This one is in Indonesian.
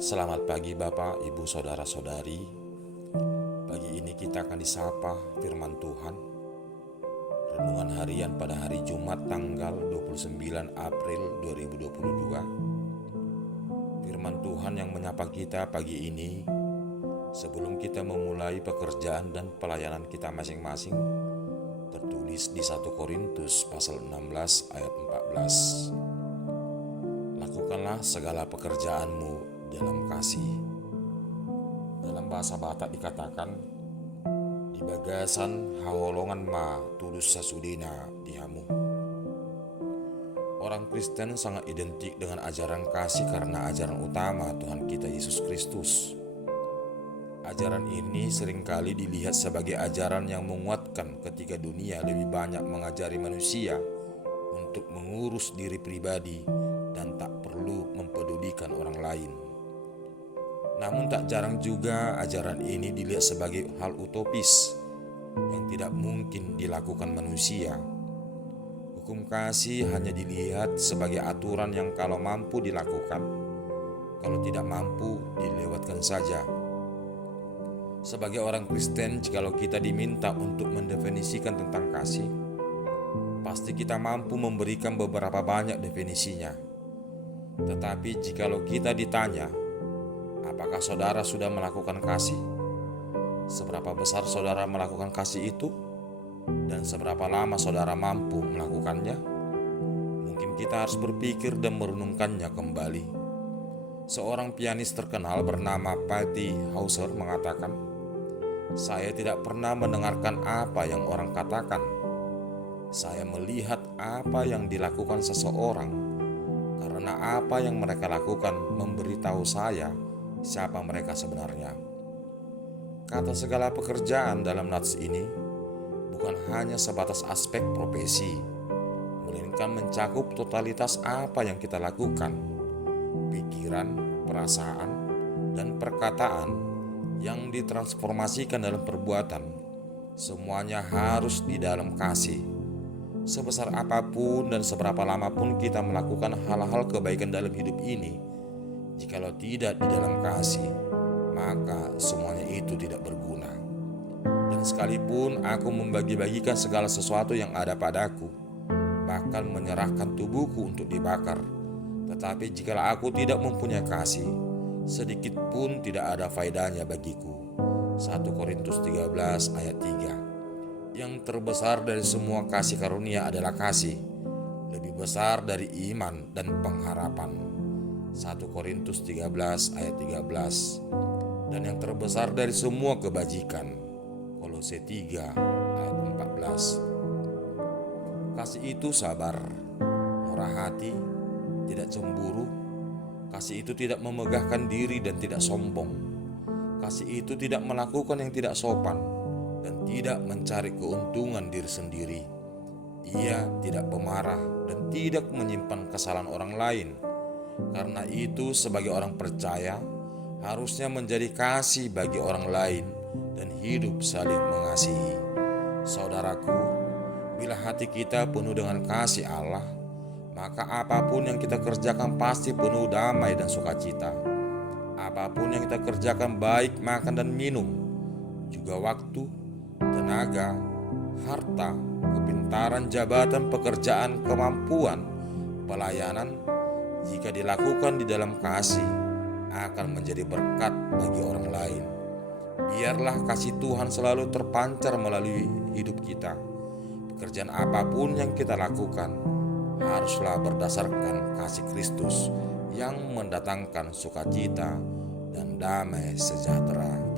Selamat pagi Bapak, Ibu, Saudara-saudari. Pagi ini kita akan disapa firman Tuhan. Renungan harian pada hari Jumat tanggal 29 April 2022. Firman Tuhan yang menyapa kita pagi ini sebelum kita memulai pekerjaan dan pelayanan kita masing-masing tertulis di 1 Korintus pasal 16 ayat 14. Lakukanlah segala pekerjaanmu dalam kasih. Dalam bahasa Batak dikatakan, di bagasan haholongan ma tulus sasudina dihamu. Orang Kristen sangat identik dengan ajaran kasih karena ajaran utama Tuhan kita Yesus Kristus. Ajaran ini seringkali dilihat sebagai ajaran yang menguatkan ketika dunia lebih banyak mengajari manusia untuk mengurus diri pribadi dan tak perlu mempedulikan orang lain. Namun tak jarang juga ajaran ini dilihat sebagai hal utopis yang tidak mungkin dilakukan manusia. Hukum kasih hanya dilihat sebagai aturan yang kalau mampu dilakukan, kalau tidak mampu dilewatkan saja. Sebagai orang Kristen, jikalau kita diminta untuk mendefinisikan tentang kasih, pasti kita mampu memberikan beberapa banyak definisinya. Tetapi jikalau kita ditanya, apakah saudara sudah melakukan kasih? Seberapa besar saudara melakukan kasih itu? Dan seberapa lama saudara mampu melakukannya? Mungkin kita harus berpikir dan merenungkannya kembali. Seorang pianis terkenal bernama Patty Hauser mengatakan, "Saya tidak pernah mendengarkan apa yang orang katakan. Saya melihat apa yang dilakukan seseorang, karena apa yang mereka lakukan memberitahu saya siapa mereka sebenarnya." Kata segala pekerjaan dalam nats ini bukan hanya sebatas aspek profesi, melainkan mencakup totalitas apa yang kita lakukan, pikiran, perasaan, dan perkataan yang ditransformasikan dalam perbuatan. Semuanya harus di dalam kasih. Sebesar apapun dan seberapa lama pun kita melakukan hal-hal kebaikan dalam hidup ini, jikalau tidak di dalam kasih, maka semuanya itu tidak berguna. Dan sekalipun aku membagi-bagikan segala sesuatu yang ada padaku, bahkan menyerahkan tubuhku untuk dibakar, tetapi jikalau aku tidak mempunyai kasih, sedikit pun tidak ada faedahnya bagiku. 1 Korintus 13 ayat 3. Yang terbesar dari semua kasih karunia adalah kasih, lebih besar dari iman dan pengharapan. 1 Korintus 13 ayat 13. Dan yang terbesar dari semua kebajikan, Kolose 3 ayat 14. Kasih itu sabar, murah hati, tidak cemburu. Kasih itu tidak memegahkan diri dan tidak sombong. Kasih itu tidak melakukan yang tidak sopan dan tidak mencari keuntungan diri sendiri. Ia tidak pemarah dan tidak menyimpan kesalahan orang lain. Karena itu sebagai orang percaya harusnya menjadi kasih bagi orang lain dan hidup saling mengasihi. Saudaraku, bila hati kita penuh dengan kasih Allah, maka apapun yang kita kerjakan pasti penuh damai dan sukacita. Apapun yang kita kerjakan, baik makan dan minum, juga waktu, tenaga, harta, kepintaran, jabatan, pekerjaan, kemampuan, pelayanan, jika dilakukan di dalam kasih, akan menjadi berkat bagi orang lain. Biarlah kasih Tuhan selalu terpancar melalui hidup kita. Pekerjaan apapun yang kita lakukan haruslah berdasarkan kasih Kristus yang mendatangkan sukacita dan damai sejahtera.